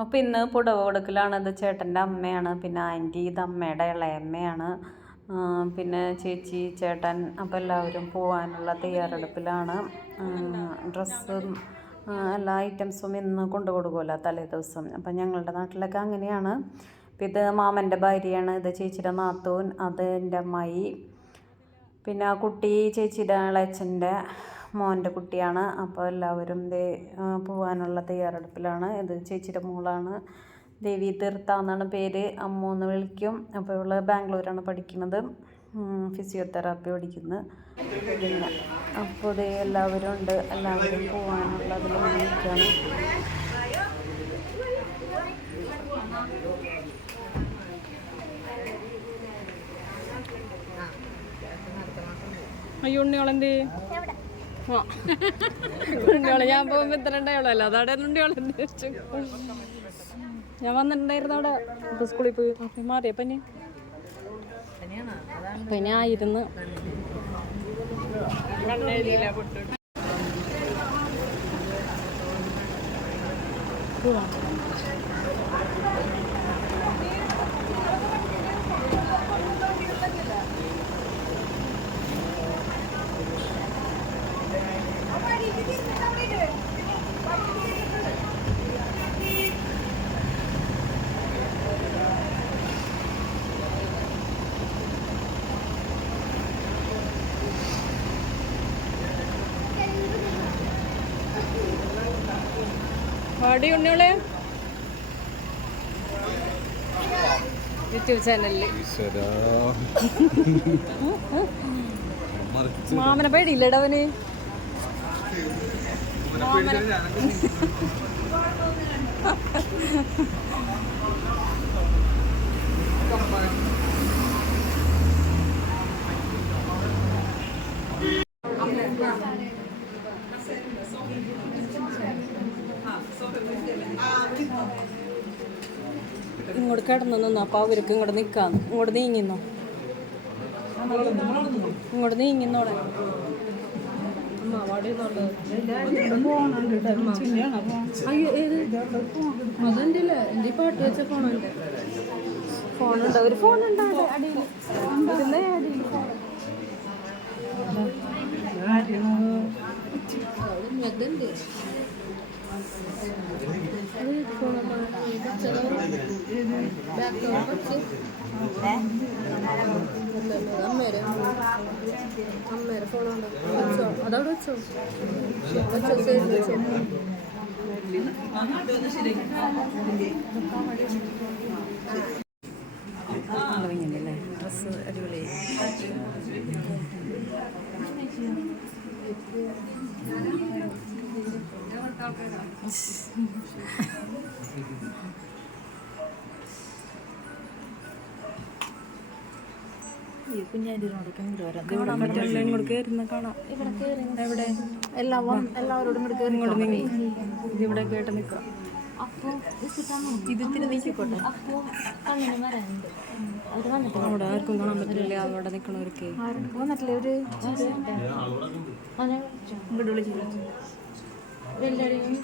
അപ്പോൾ ഇന്ന് പുടവ കൊടുക്കലാണ്. ഇത് ചേട്ടൻ്റെ അമ്മയാണ്, പിന്നെ ആൻറ്റി ഇത് അമ്മയുടെ ഇളയമ്മയാണ്, പിന്നെ ചേച്ചി ചേട്ടൻ. അപ്പോൾ എല്ലാവരും പോകാനുള്ള തയ്യാറെടുപ്പിലാണ്. ഡ്രസ്സും എല്ലാ ഐറ്റംസും ഇന്ന് കൊണ്ടു കൊടുക്കുമല്ലോ തലേ ദിവസം. അപ്പം ഞങ്ങളുടെ നാട്ടിലൊക്കെ അങ്ങനെയാണ്. അപ്പം ഇത് മാമൻ്റെ ഭാര്യയാണ്, ഇത് ചേച്ചിയുടെ നാത്തൂൻ, അത് എൻ്റെ അമ്മായി, പിന്നെ ആ കുട്ടി ചേച്ചിയുടെ ഇളയച്ഛൻ്റെ മോൻ്റെ കുട്ടിയാണ്. അപ്പോൾ എല്ലാവരും പോകാനുള്ള തയ്യാറെടുപ്പിലാണ്. ഇത് ചേച്ചിയുടെ മോളാണ്, ദേവി തീർത്ഥ എന്നാണ് പേര്, അമ്മു എന്ന് വിളിക്കും. അപ്പോൾ ഇവള് ബാംഗ്ലൂരാണ് പഠിക്കുന്നത്, ഫിസിയോതെറാപ്പി പഠിക്കുന്നത്. പിന്നെ അപ്പോൾ എല്ലാവരും ഉണ്ട്, എല്ലാവരും പോകാനുള്ള അതിലിരിക്കുകയാണ്. അയ്യോ ഉണ്ണിയോളെന്തേ ഉണ്ണിയോളെ ഞാൻ പോകുമ്പോ ഇത്ര ഉണ്ടായുള്ളല്ലോ, അതവിടെ ഉണ്ണിയോളെന്ത് വെച്ചു. ഞാൻ വന്നിട്ടുണ്ടായിരുന്നു അവിടെ, ഇപ്പൊ സ്കൂളിൽ പോയി മാറിയ പനി ആയിരുന്നു. വാടി ഉണ്ണിയോളെ യൂട്യൂബ് ചാനലില് മാമനെ പേടിയില്ലടവന്. ഇങ്ങോട്ട് കിടന്നു നിന്നോ, അപ്പോൾ അവർക്ക് ഇങ്ങോട്ട് നിൽക്കാന്ന്. ഇങ്ങോട്ട് നീങ്ങിന്നോ, ഇങ്ങോട്ട് നീങ്ങിന്നോടെ. അയ്യോ ഏത് അതെൻ്റെ അല്ലേ, എൻ്റെ പാട്ട് വെച്ച ഫോണുണ്ട്. ഫോണുണ്ടോ? ഒരു ഫോണുണ്ടോ അടിയിൽ ഇരുന്നേ, അടിയിൽ അതുണ്ട്. അമ്മേരെ ഫോണുണ്ടോ? വെച്ചോ, അതവിടെ വെച്ചോ, വെച്ചോ, സൈഡിൽ വെച്ചോ. ഇങ്ങനെയല്ലേ ഡ്രസ്സ് അടിപൊളി. ഈ കുഞ്ഞാരിനോടൊക്കെ ഇങ്ങോട്ട് കയറുന്ന കാണാം. എവിടെ എല്ലാവരോടും ഇങ്ങോട്ട് കയറി ഇങ്ങോട്ട് നീങ്ങി ഇതിവിടെ കേട്ട് നിൽക്കാം. ഇതിന് നീക്കിക്കോട്ടെ, അവിടെ ആർക്കും കാണാൻ പറ്റില്ല. അവിടെ നിൽക്കണവർക്ക് വന്നിട്ടില്ലേ ഒരു ഇങ്ങോട്ട് വിളിച്ചില്ല എല്ലാവരെയും.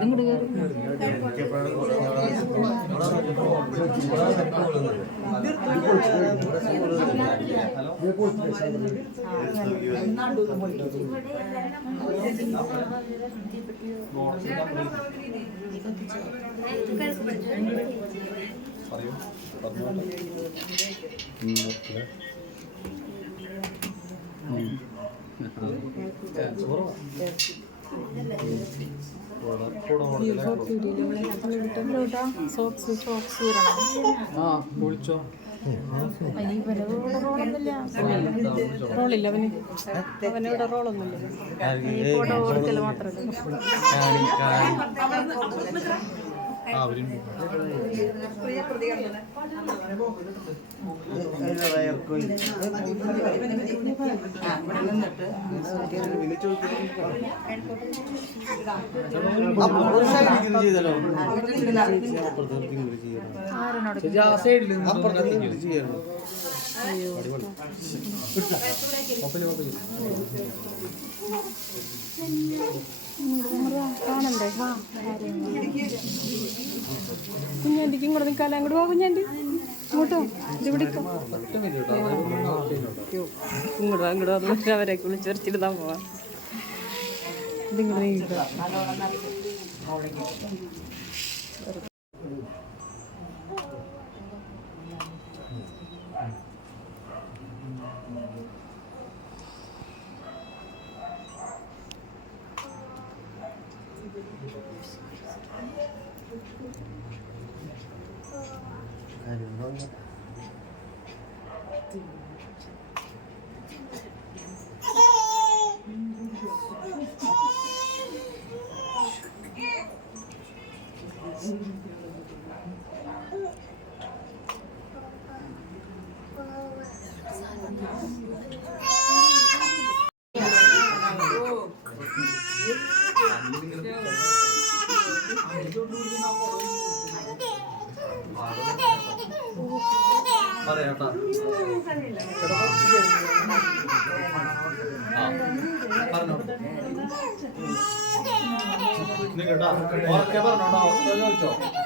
ഇങ്ങോട്ട് കയറി റോളില്ല അവന്, അവനിവിടെ റോളൊന്നുമില്ല. ഈ ഫോട്ടോ കൊടുക്കൽ മാത്രമല്ല. കാണണ്ടേ കുഞ്ഞാണ്ടിക്ക് ഇങ്ങോട്ട് നിൽക്കാല്ലേ അങ്ങോട്ട് പോവാ കുഞ്ഞാണ്ടി ഇങ്ങോട്ടോ ഇത് പിടിക്കാം ഇങ്ങോട്ടോ അത് അവരൊക്കെ വിളിച്ചെടുത്തിരുന്നാ പോവാ ഇതിങ്ങോട്ട് നീക്കാം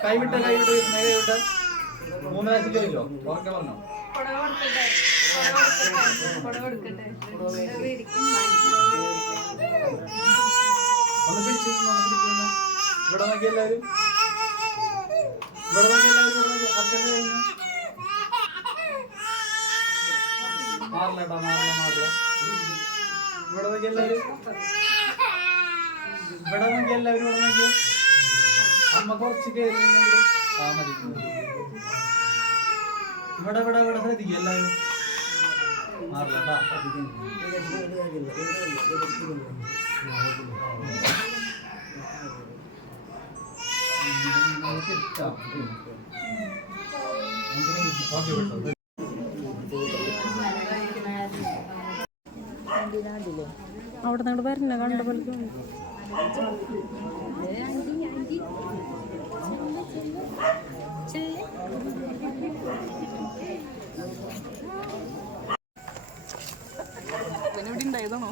കൈവിട്ട മൂന്ന് പ്രാവശ്യം ചോദിച്ചോ ഓർക്കെ പറഞ്ഞോ ഒന്ന് പിടിച്ചു ഇവിടെ നോക്കി എല്ലാവരും അച്ഛനെ മാറില്ലട്ടാ മാറില്ല ഇവിടെ നോക്കി എല്ലാവരും ഇവിടെ നോക്കി അമ്മ കുറച്ച് കയറുന്നുണ്ടെങ്കിൽ ആ മതി ഇവിടെ ശ്രദ്ധിക്കുക എല്ലാവരും മാറില്ലട്ടാ അവിടെ നിങ്ങളുടെ വരണ കണ്ട പോലെ ഇവിടെ ഉണ്ടായതാണോ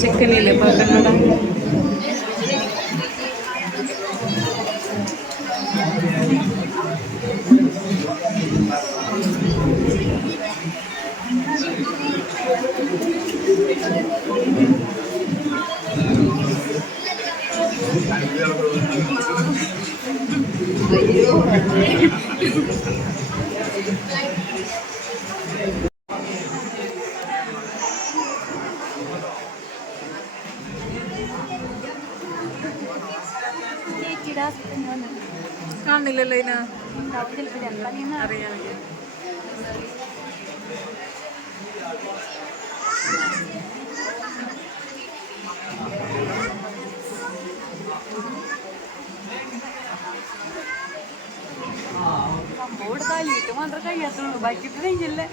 ചിക്കനില്ലേ പക്കനട കാണില്ലല്ലോ അറിയാം. സംഭവം കാലിയിട്ട് മാത്രം കഴിയാത്തുള്ളൂ, ബാക്കിയിട്ട് കഴിഞ്ഞല്ലേ.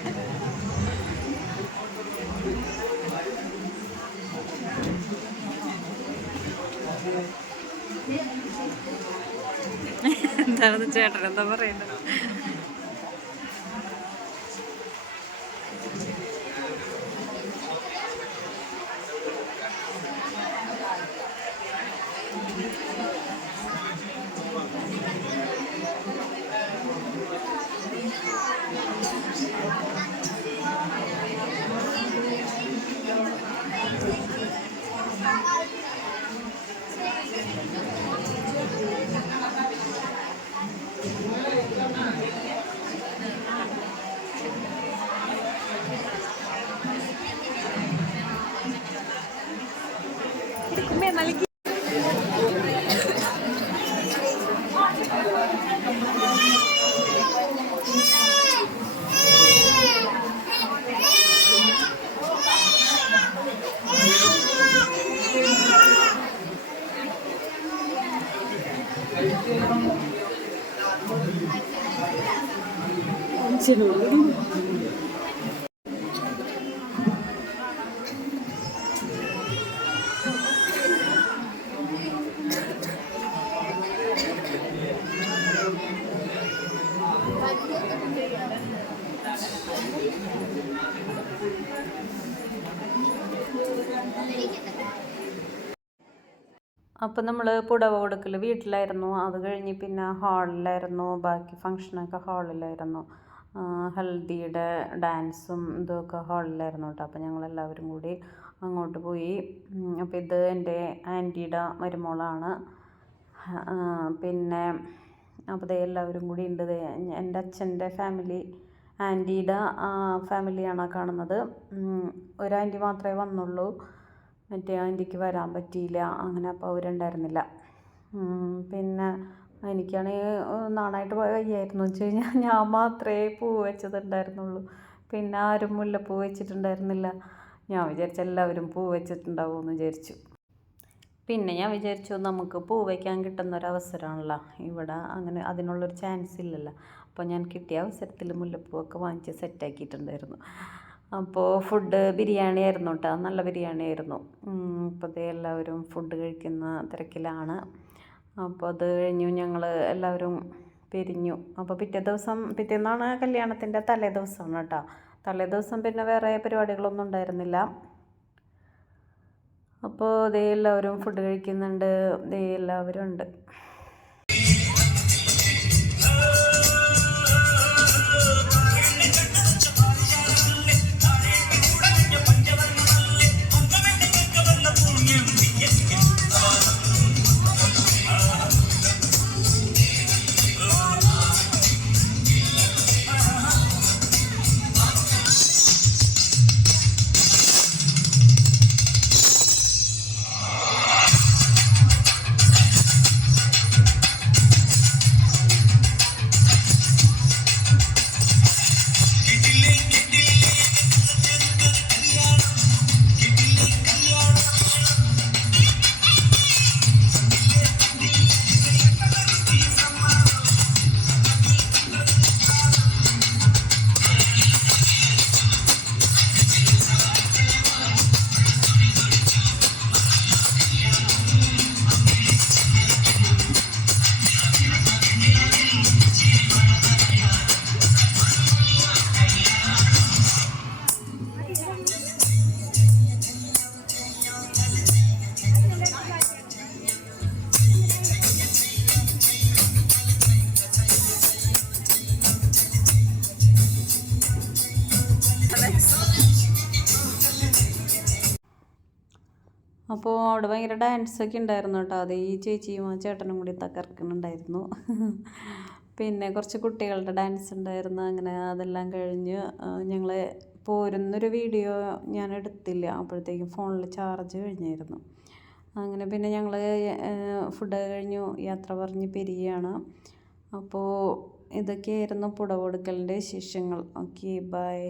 എന്താണ് ചേട്ടൻ എന്താ പറയുന്നത്? അപ്പം നമ്മൾ പുടവ കൊടുക്കൽ വീട്ടിലായിരുന്നു. അത് കഴിഞ്ഞ് പിന്നെ ഹാളിലായിരുന്നു, ബാക്കി ഫങ്ഷനൊക്കെ ഹാളിലായിരുന്നു. ഹൽദിയുടെ ഡാൻസും ഇതൊക്കെ ഹാളിലായിരുന്നു കേട്ടോ. അപ്പം ഞങ്ങളെല്ലാവരും കൂടി അങ്ങോട്ട് പോയി. അപ്പം ഇത് എൻ്റെ ആൻറ്റിയുടെ മരുമോളാണ്. പിന്നെ അപ്പോൾ ദേ എല്ലാവരും കൂടി ഉണ്ട്. എൻ്റെ അച്ഛൻ്റെ ഫാമിലി, ആൻറ്റിയുടെ ഫാമിലിയാണ് കാണുന്നത്. ഒരു ആൻറ്റി മാത്രമേ വന്നുള്ളൂ, മറ്റേ ആൻറ്റിക്ക് വരാൻ പറ്റിയില്ല. അങ്ങനെ അപ്പോൾ അവരുണ്ടായിരുന്നില്ല. പിന്നെ എനിക്കാണെങ്കിൽ നാണായിട്ട് വയ്യായിരുന്നു വെച്ച് കഴിഞ്ഞാൽ ഞാൻ മാത്രമേ പൂ വെച്ചതുണ്ടായിരുന്നുള്ളൂ. പിന്നെ ആരും മുല്ലപ്പൂ വെച്ചിട്ടുണ്ടായിരുന്നില്ല. ഞാൻ വിചാരിച്ചു എല്ലാവരും പൂ വെച്ചിട്ടുണ്ടാവുമെന്ന് വിചാരിച്ചു. പിന്നെ ഞാൻ വിചാരിച്ചു നമുക്ക് പൂ വയ്ക്കാൻ കിട്ടുന്നൊരവസരമാണല്ലോ ഇവിടെ, അങ്ങനെ അതിനുള്ളൊരു ചാൻസ് ഇല്ലല്ലോ. അപ്പോൾ ഞാൻ കിട്ടിയ അവസരത്തിൽ മുല്ലപ്പൂവൊക്കെ വാങ്ങിച്ച് സെറ്റാക്കിയിട്ടുണ്ടായിരുന്നു. അപ്പോൾ ഫുഡ് ബിരിയാണി ആയിരുന്നു കേട്ടോ, നല്ല ബിരിയാണി ആയിരുന്നു. ഇപ്പോഴത്തെ എല്ലാവരും ഫുഡ് കഴിക്കുന്ന തിരക്കിലാണ്. അപ്പോൾ അത് കഴിഞ്ഞു ഞങ്ങൾ എല്ലാവരും പിരിഞ്ഞു. അപ്പോൾ പിറ്റേന്നാണ് കല്യാണത്തിൻ്റെ തലേ ദിവസമാണ് കേട്ടോ. തലേ ദിവസം പിന്നെ വേറെ പരിപാടികളൊന്നും ഉണ്ടായിരുന്നില്ല. അപ്പോൾ ദേ എല്ലാവരും ഫുഡ് കഴിക്കുന്നുണ്ട്, ദേ എല്ലാവരും ഉണ്ട്. അപ്പോൾ അവിടെ ഭയങ്കര ഡാൻസൊക്കെ ഉണ്ടായിരുന്നു കേട്ടോ. അത് ഈ ചേച്ചിയും ആ ചേട്ടനും കൂടി തകർക്കുന്നുണ്ടായിരുന്നു. പിന്നെ കുറച്ച് കുട്ടികളുടെ ഡാൻസ് ഉണ്ടായിരുന്നു. അങ്ങനെ അതെല്ലാം കഴിഞ്ഞ് ഞങ്ങൾ പോരുന്നൊരു വീഡിയോ ഞാൻ എടുത്തില്ല, അപ്പോഴത്തേക്കും ഫോണിൽ ചാർജ് കഴിഞ്ഞായിരുന്നു. അങ്ങനെ പിന്നെ ഞങ്ങൾ ഫുഡ് കഴിഞ്ഞു യാത്ര പറഞ്ഞ് പിരിയാണ്. അപ്പോൾ ഇതൊക്കെയായിരുന്നു പുടവെടുക്കലിൻ്റെ വിശേഷങ്ങൾ. Okay, by.